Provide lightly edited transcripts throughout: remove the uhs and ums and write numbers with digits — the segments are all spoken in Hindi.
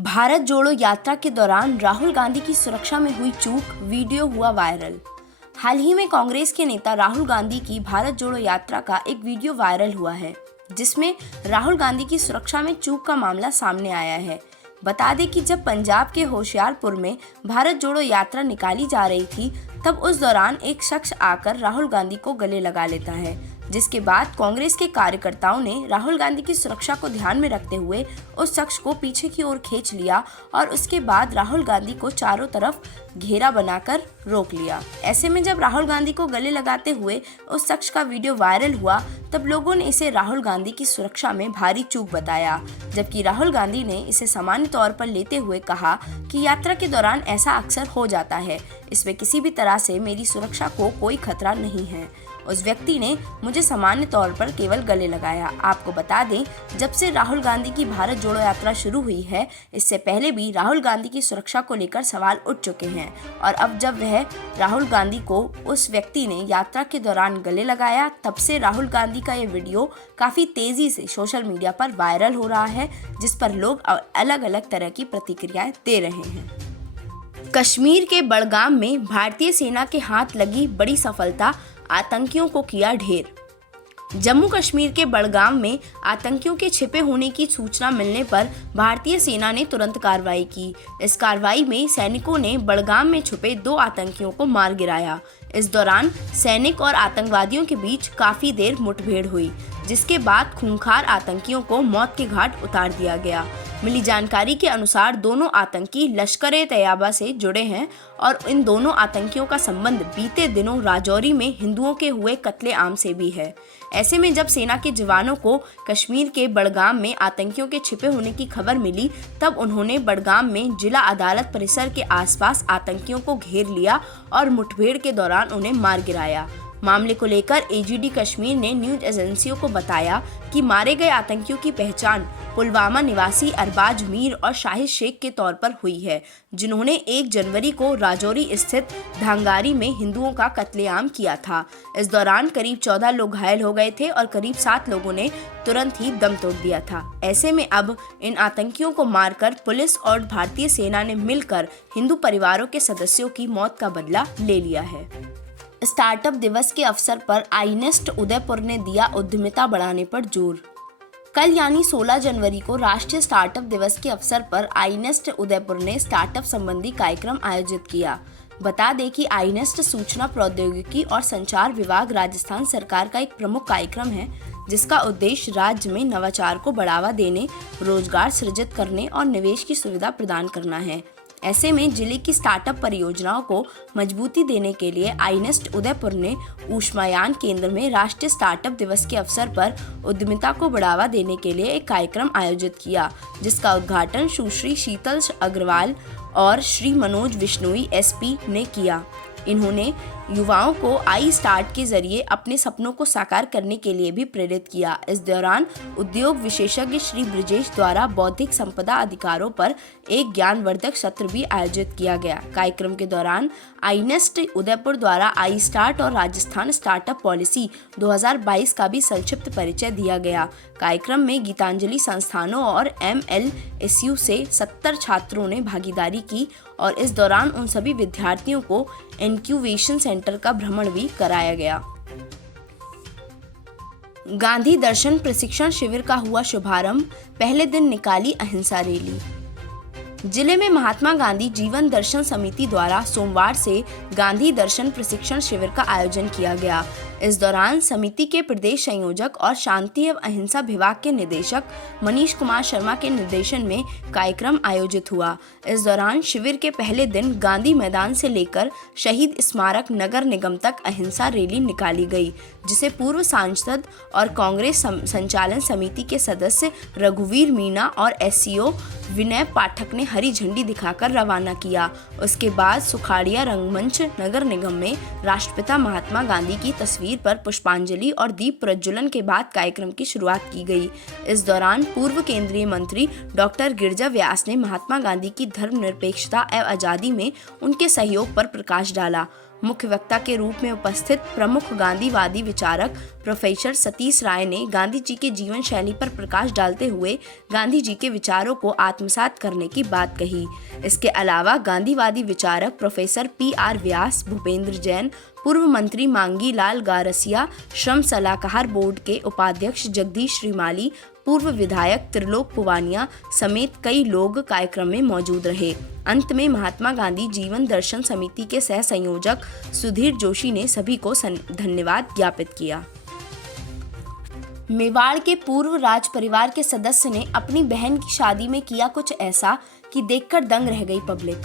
भारत जोड़ो यात्रा के दौरान राहुल गांधी की सुरक्षा में हुई चूक, वीडियो हुआ वायरल। हाल ही में कांग्रेस के नेता राहुल गांधी की भारत जोड़ो यात्रा का एक वीडियो वायरल हुआ है, जिसमें राहुल गांधी की सुरक्षा में चूक का मामला सामने आया है। बता दें कि जब पंजाब के होशियारपुर में भारत जोड़ो यात्रा निकाली जा रही थी, तब उस दौरान एक शख्स आकर राहुल गांधी को गले लगा लेता है, जिसके बाद कांग्रेस के कार्यकर्ताओं ने राहुल गांधी की सुरक्षा को ध्यान में रखते हुए उस शख्स को पीछे की ओर खींच लिया और उसके बाद राहुल गांधी को चारों तरफ घेरा बनाकर रोक लिया। ऐसे में जब राहुल गांधी को गले लगाते हुए उस शख्स का वीडियो वायरल हुआ, तब लोगों ने इसे राहुल गांधी की सुरक्षा में भारी चूक बताया, जबकि राहुल गांधी ने इसे सामान्य तौर पर लेते हुए कहा कि यात्रा के दौरान ऐसा अक्सर हो जाता है, इसमें किसी भी तरह से मेरी सुरक्षा को कोई खतरा नहीं है। उस व्यक्ति ने मुझे सामान्य तौर पर केवल गले लगाया। आपको बता दें, जब से राहुल गांधी की भारत जोड़ो यात्रा शुरू हुई है, इससे पहले भी राहुल गांधी की सुरक्षा को लेकर सवाल उठ चुके हैं और अब जब वह राहुल गांधी को उस व्यक्ति ने यात्रा के दौरान गले लगाया, तब से राहुल गांधी का ये वीडियो काफ़ी तेज़ी से सोशल मीडिया पर वायरल हो रहा है, जिस पर लोग अलग अलग तरह की प्रतिक्रियाएं दे रहे हैं। कश्मीर के बड़गाम में भारतीय सेना के हाथ लगी बड़ी सफलता, आतंकियों को किया ढेर। जम्मू कश्मीर के बड़गाम में आतंकियों के छिपे होने की सूचना मिलने पर भारतीय सेना ने तुरंत कार्रवाई की। इस कार्रवाई में सैनिकों ने बड़गाम में छुपे 2 आतंकियों को मार गिराया। इस दौरान सैनिक और आतंकवादियों के बीच काफी देर मुठभेड़ हुई, जिसके बाद खूंखार आतंकियों को मौत के घाट उतार दिया गया। मिली जानकारी के अनुसार दोनों आतंकी लश्कर-ए-तैयबा से जुड़े हैं और इन दोनों आतंकियों का संबंध बीते दिनों राजौरी में हिंदुओं के हुए कत्लेआम से भी है। ऐसे में जब सेना के जवानों को कश्मीर के बड़गाम में आतंकियों के छिपे होने की खबर मिली, तब उन्होंने बड़गाम में जिला अदालत परिसर के आसपास आतंकियों को घेर लिया और मुठभेड़ के दौरान उन्हें मार गिराया। मामले को लेकर एजीडी कश्मीर ने न्यूज एजेंसियों को बताया कि मारे गए आतंकियों की पहचान पुलवामा निवासी अरबाज मीर और शाहिद शेख के तौर पर हुई है, जिन्होंने 1 जनवरी को राजौरी स्थित धांगारी में हिंदुओं का कत्लेआम किया था। इस दौरान करीब 14 लोग घायल हो गए थे और करीब 7 लोगों ने तुरंत ही दम तोड़ दिया था। ऐसे में अब इन आतंकियों को मारकर पुलिस और भारतीय सेना ने मिलकर हिंदू परिवारों के सदस्यों की मौत का बदला ले लिया है। स्टार्टअप दिवस के अवसर पर आईनेस्ट उदयपुर ने दिया उद्यमिता बढ़ाने पर जोर। कल यानी 16 जनवरी को राष्ट्रीय स्टार्टअप दिवस के अवसर पर आईनेस्ट उदयपुर ने स्टार्टअप संबंधी कार्यक्रम आयोजित किया। बता दें कि आईनेस्ट सूचना प्रौद्योगिकी और संचार विभाग राजस्थान सरकार का एक प्रमुख कार्यक्रम है, जिसका उद्देश्य राज्य में नवाचार को बढ़ावा देने, रोजगार सृजित करने और निवेश की सुविधा प्रदान करना है। ऐसे में जिले की स्टार्टअप परियोजनाओं को मजबूती देने के लिए आईनेस्ट उदयपुर ने ऊष्मायान केंद्र में राष्ट्रीय स्टार्टअप दिवस के अवसर पर उद्यमिता को बढ़ावा देने के लिए एक कार्यक्रम आयोजित किया, जिसका उद्घाटन सुश्री शीतल अग्रवाल और श्री मनोज विश्नोई एसपी ने किया। इन्होंने युवाओं को आई स्टार्ट के जरिए अपने सपनों को साकार करने के लिए भी प्रेरित किया। इस दौरान उद्योग विशेषज्ञ श्री ब्रिजेश द्वारा बौद्धिक संपदा अधिकारों पर एक ज्ञानवर्धक सत्र भी आयोजित किया गया। कार्यक्रम के दौरान आईनेस्ट उदयपुर द्वारा आई स्टार्ट और राजस्थान स्टार्टअप पॉलिसी 2022 का भी संक्षिप्त परिचय दिया गया। कार्यक्रम में गीतांजलि संस्थानों और MLSU से 70 छात्रों ने भागीदारी की और इस दौरान उन सभी विद्यार्थियों को इनक्यूबेशन सेंटर का भ्रमण भी कराया गया। गांधी दर्शन प्रशिक्षण शिविर का हुआ शुभारंभ, पहले दिन निकाली अहिंसा रैली। जिले में महात्मा गांधी जीवन दर्शन समिति द्वारा सोमवार से गांधी दर्शन प्रशिक्षण शिविर का आयोजन किया गया। इस दौरान समिति के प्रदेश संयोजक और शांति एवं अहिंसा विभाग के निदेशक मनीष कुमार शर्मा के निर्देशन में कार्यक्रम आयोजित हुआ। इस दौरान शिविर के पहले दिन गांधी मैदान से लेकर शहीद स्मारक नगर निगम तक अहिंसा रैली निकाली गई, जिसे पूर्व सांसद और कांग्रेस संचालन समिति के सदस्य रघुवीर मीणा और SCO विनय पाठक ने हरी झंडी दिखाकर रवाना किया। उसके बाद सुखाड़िया रंगमंच नगर निगम में राष्ट्रपिता महात्मा गांधी की तस्वीर तस्वीर पर पुष्पांजलि और दीप प्रज्वलन के बाद कार्यक्रम की शुरुआत की गई। इस दौरान पूर्व केंद्रीय मंत्री डॉक्टर गिरिजा व्यास ने महात्मा गांधी की धर्मनिरपेक्षता एवं आजादी में उनके सहयोग पर प्रकाश डाला। मुख्य वक्ता के रूप में उपस्थित प्रमुख गांधीवादी विचारक प्रोफेसर सतीश राय ने गांधी जी के जीवन शैली पर प्रकाश डालते हुए गांधी जी के विचारों को आत्मसात करने की बात कही। इसके अलावा गांधीवादी विचारक प्रोफेसर PR व्यास, भूपेंद्र जैन, पूर्व मंत्री मांगी लाल गारसिया, श्रम सलाहकार बोर्ड के उपाध्यक्ष जगदीश श्रीमाली, पूर्व विधायक त्रिलोक पुवानिया समेत कई लोग कार्यक्रम में मौजूद रहे। अंत में महात्मा गांधी जीवन दर्शन समिति के सह संयोजक सुधीर जोशी ने सभी को धन्यवाद ज्ञापित किया। मेवाड़ के पूर्व राज परिवार के सदस्य ने अपनी बहन की शादी में किया कुछ ऐसा कि देखकर दंग रह गई पब्लिक।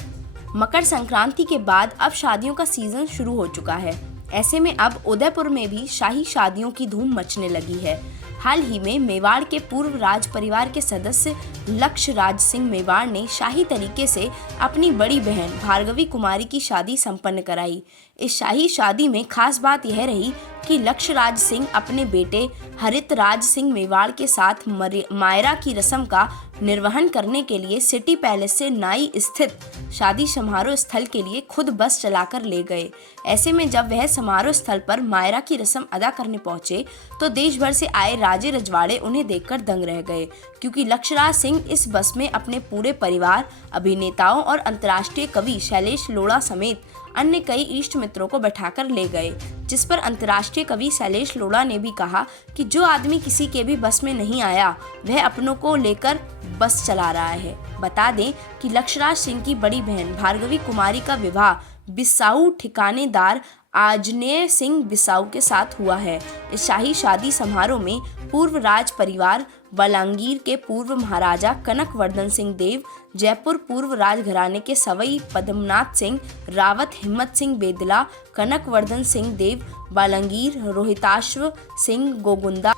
मकर संक्रांति के बाद अब शादियों का सीजन शुरू हो चुका है। ऐसे में अब उदयपुर में भी शाही शादियों की धूम मचने लगी है। हाल ही में मेवाड़ के पूर्व राज परिवार के सदस्य लक्ष्य राज सिंह मेवाड़ ने शाही तरीके से अपनी बड़ी बहन भार्गवी कुमारी की शादी संपन्न कराई। इस शाही शादी में खास बात यह रही कि लक्ष्य राज सिंह अपने बेटे हरित राज सिंह मेवाड़ के साथ मायरा की रस्म का निर्वहन करने के लिए सिटी पैलेस से नाई स्थित शादी समारोह स्थल के लिए खुद बस चलाकर ले गए। ऐसे में जब वह समारोह स्थल पर मायरा की रस्म अदा करने पहुंचे तो देश भर से आए राजे रजवाड़े उन्हें देखकर दंग रह गए, क्योंकि लक्ष्य राज सिंह इस बस में अपने पूरे परिवार, अभिनेताओं और अंतर्राष्ट्रीय कवि शैलेश लोढ़ा समेत अन्य कई इष्ट मित्रों को बैठाकर ले गए। जिस पर अंतर्राष्ट्रीय कवि शैलेश लोढ़ा ने भी कहा कि जो आदमी किसी के भी बस में नहीं आया वह अपनों को लेकर बस चला रहा है। बता दें कि लक्ष्य राज सिंह की बड़ी बहन भार्गवी कुमारी का विवाह बिसाऊ ठिकानेदार आंजनेय सिंह बिसाऊ के साथ हुआ है। इस शाही शादी समारोह में पूर्व राज परिवार बलांगीर के पूर्व महाराजा कनकवर्धन सिंह देव, जयपुर पूर्व राजघराने के सवई पद्मनाथ सिंह रावत, हिम्मत सिंह बेदला, कनकवर्धन सिंह देव बालांगीर, रोहिताश्व सिंह गोगुंदा।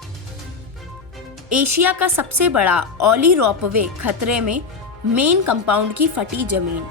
एशिया का सबसे बड़ा ओली रोपवे खतरे में, मेन कंपाउंड की फटी जमीन।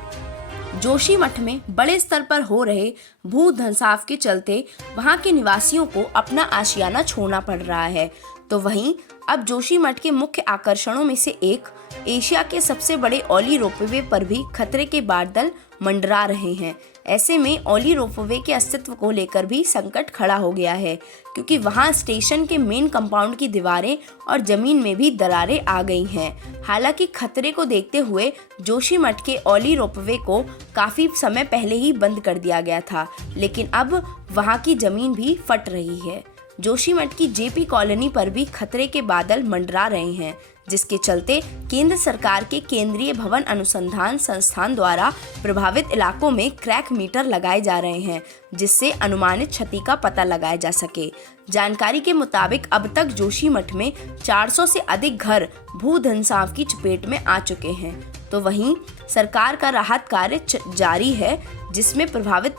जोशीमठ में बड़े स्तर पर हो रहे भू धंसाव के चलते वहां के निवासियों को अपना आशियाना छोड़ना पड़ रहा है। तो वहीं अब जोशीमठ के मुख्य आकर्षणों में से एक एशिया के सबसे बड़े ओली रोपवे पर भी खतरे के बादल मंडरा रहे हैं। ऐसे में ओली रोपवे के अस्तित्व को लेकर भी संकट खड़ा हो गया है, क्योंकि वहां स्टेशन के मेन कंपाउंड की दीवारें और जमीन में भी दरारें आ गई हैं। हालांकि खतरे को देखते हुए जोशीमठ के ओली रोपवे को काफी समय पहले ही बंद कर दिया गया था, लेकिन अब वहां की जमीन भी फट रही है। जोशीमठ की JP कॉलोनी पर भी खतरे के बादल मंडरा रहे हैं, जिसके चलते केंद्र सरकार के केंद्रीय भवन अनुसंधान संस्थान द्वारा प्रभावित इलाकों में क्रैक मीटर लगाए जा रहे हैं, जिससे अनुमानित क्षति का पता लगाया जा सके। जानकारी के मुताबिक अब तक जोशीमठ में 400 से अधिक घर भू धंसाव की चपेट में आ चुके हैं। तो वहीं सरकार का राहत कार्य जारी है, जिसमें प्रभावित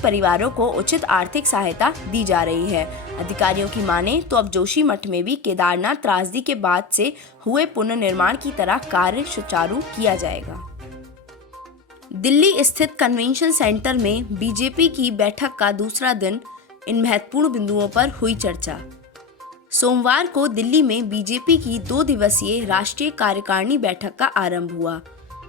परिवारों को उचित आर्थिक सहायता दी जा रही है। अधिकारियों की माने तो अब जोशीमठ में भी केदारनाथ त्रासदी के बाद से हुए पुनर्निर्माण की तरह कार्य सुचारू किया जाएगा। दिल्ली स्थित कन्वेंशन सेंटर में बीजेपी की बैठक का दूसरा दिन, इन महत्वपूर्ण बिंदुओं पर हुई चर्चा। सोमवार को दिल्ली में बीजेपी की 2 दिवसीय राष्ट्रीय कार्यकारिणी बैठक का आरंभ हुआ।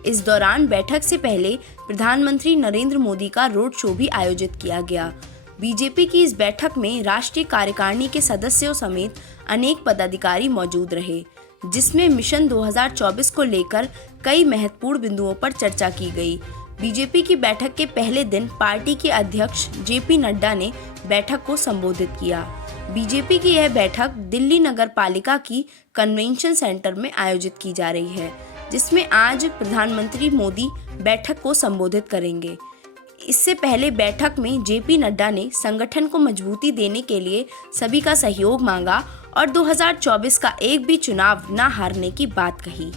इस दौरान बैठक से पहले प्रधानमंत्री नरेंद्र मोदी का रोड शो भी आयोजित किया गया। बीजेपी की इस बैठक में राष्ट्रीय कार्यकारिणी के सदस्यों समेत अनेक पदाधिकारी मौजूद रहे, जिसमें मिशन 2024 को लेकर कई महत्वपूर्ण बिंदुओं पर चर्चा की गई। बीजेपी की बैठक के पहले दिन पार्टी के अध्यक्ष JP नड्डा ने बैठक को संबोधित किया। बीजेपी की यह बैठक दिल्ली नगर पालिका की कन्वेंशन सेंटर में आयोजित की जा रही है, जिसमें आज प्रधानमंत्री मोदी बैठक को संबोधित करेंगे। इससे पहले बैठक में JP नड्डा ने संगठन को मजबूती देने के लिए सभी का सहयोग मांगा और 2024 का एक भी चुनाव न हारने की बात कही।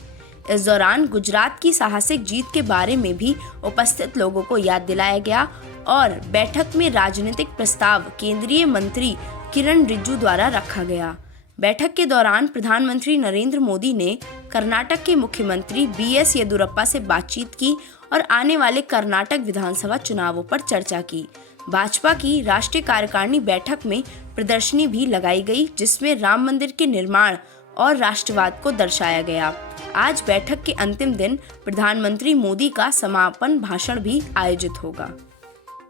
इस दौरान गुजरात की साहसिक जीत के बारे में भी उपस्थित लोगों को याद दिलाया गया और बैठक में राजनीतिक प्रस्ताव केंद्रीय मंत्री किरण रिजिजू द्वारा रखा गया। बैठक के दौरान प्रधानमंत्री नरेंद्र मोदी ने कर्नाटक के मुख्यमंत्री BS येदियुरप्पा से बातचीत की और आने वाले कर्नाटक विधानसभा चुनावों पर चर्चा की। भाजपा की राष्ट्रीय कार्यकारिणी बैठक में प्रदर्शनी भी लगाई गई, जिसमें राम मंदिर के निर्माण और राष्ट्रवाद को दर्शाया गया। आज बैठक के अंतिम दिन प्रधानमंत्री मोदी का समापन भाषण भी आयोजित होगा।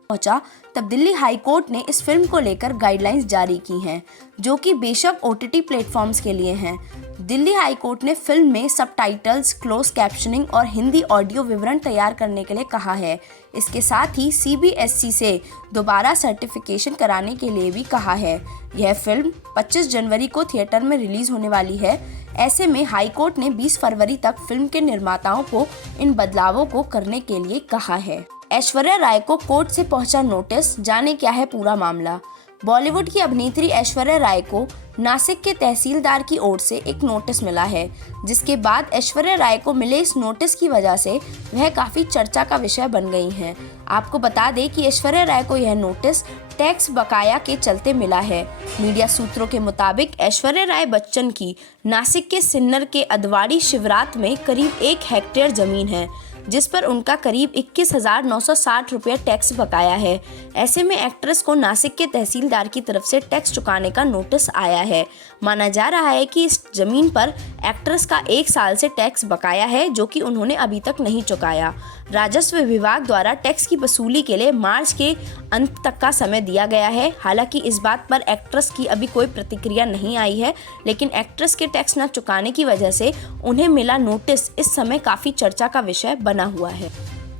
पहुंचा तब दिल्ली हाई कोर्ट ने इस फिल्म को लेकर गाइडलाइंस जारी की हैं, जो कि बेशक OTT प्लेटफॉर्म्स के लिए हैं। दिल्ली हाई कोर्ट ने फिल्म में सबटाइटल्स, क्लोज कैप्शनिंग और हिंदी ऑडियो विवरण तैयार करने के लिए कहा है। इसके साथ ही CBSE से दोबारा सर्टिफिकेशन कराने के लिए भी कहा है। यह फिल्म 25 जनवरी को थिएटर में रिलीज होने वाली है। ऐसे में हाई कोर्ट ने 20 फरवरी तक फिल्म के निर्माताओं को इन बदलावों को करने के लिए कहा है। ऐश्वर्या राय को कोर्ट से पहुंचा नोटिस, जाने क्या है पूरा मामला। बॉलीवुड की अभिनेत्री ऐश्वर्या राय को नासिक के तहसीलदार की ओर से एक नोटिस मिला है, जिसके बाद ऐश्वर्या राय को मिले इस नोटिस की वजह से वह काफ़ी चर्चा का विषय बन गई हैं। आपको बता दें कि ऐश्वर्या राय को यह नोटिस टैक्स बकाया के चलते मिला है। मीडिया सूत्रों के मुताबिक ऐश्वर्या राय बच्चन की नासिक के सिन्नर के अदवाड़ी शिवरात में करीब 1 हेक्टेयर जमीन है, जिस पर उनका करीब 21,960 रुपये टैक्स बकाया है। ऐसे में एक्ट्रेस को नासिक के तहसीलदार की तरफ से टैक्स चुकाने का नोटिस आया है। माना जा रहा है कि इस जमीन पर एक्ट्रेस का 1 साल से टैक्स बकाया है, जो कि उन्होंने अभी तक नहीं चुकाया। राजस्व विभाग द्वारा टैक्स की वसूली के लिए मार्च के अंत तक का समय दिया गया है। हालांकि इस बात पर एक्ट्रेस की अभी कोई प्रतिक्रिया नहीं आई है, लेकिन एक्ट्रेस के टैक्स न चुकाने की वजह से उन्हें मिला नोटिस इस समय काफ़ी चर्चा का विषय बना हुआ है।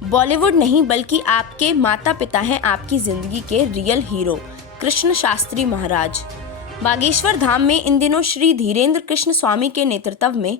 बॉलीवुड नहीं बल्कि आपके माता पिता हैं आपकी जिंदगी के रियल हीरो, कृष्ण शास्त्री महाराज। बागेश्वर धाम में इन दिनों श्री धीरेन्द्र कृष्ण स्वामी के नेतृत्व में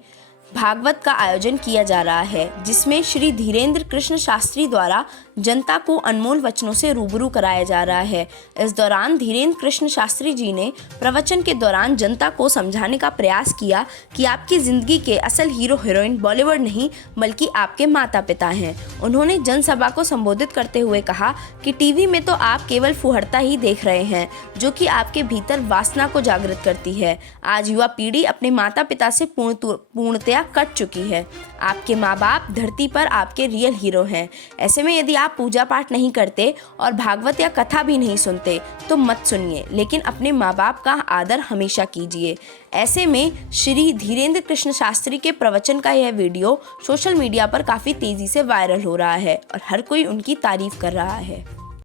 भागवत का आयोजन किया जा रहा है, जिसमें श्री धीरेन्द्र कृष्ण शास्त्री द्वारा जनता को अनमोल वचनों से रूबरू कराया जा रहा है। इस दौरान धीरेन्द्र कृष्ण शास्त्री जी ने प्रवचन के दौरान जनता को समझाने का प्रयास किया कि आपकी ज़िंदगी के असल हीरो हीरोइन बॉलीवुड नहीं बल्कि आपके माता पिता हैं। उन्होंने जनसभा को संबोधित करते हुए कहा कि टीवी में तो आप केवल फुहड़ता ही देख रहे हैं, जो कि आपके भीतर वासना को जागृत करती है। आज युवा पीढ़ी अपने माता पिता से पूर्णतया कट चुकी है। आपके माँ बाप धरती पर आपके रियल हीरो हैं। ऐसे में यदि आप पूजा पाठ नहीं करते और भागवत या कथा भी नहीं सुनते तो मत सुनिए, लेकिन अपने माँ बाप का आदर हमेशा कीजिए। ऐसे में श्री धीरेन्द्र कृष्ण शास्त्री के प्रवचन का यह वीडियो सोशल मीडिया पर काफ़ी तेज़ी से वायरल हो रहा है और हर कोई उनकी तारीफ कर रहा है।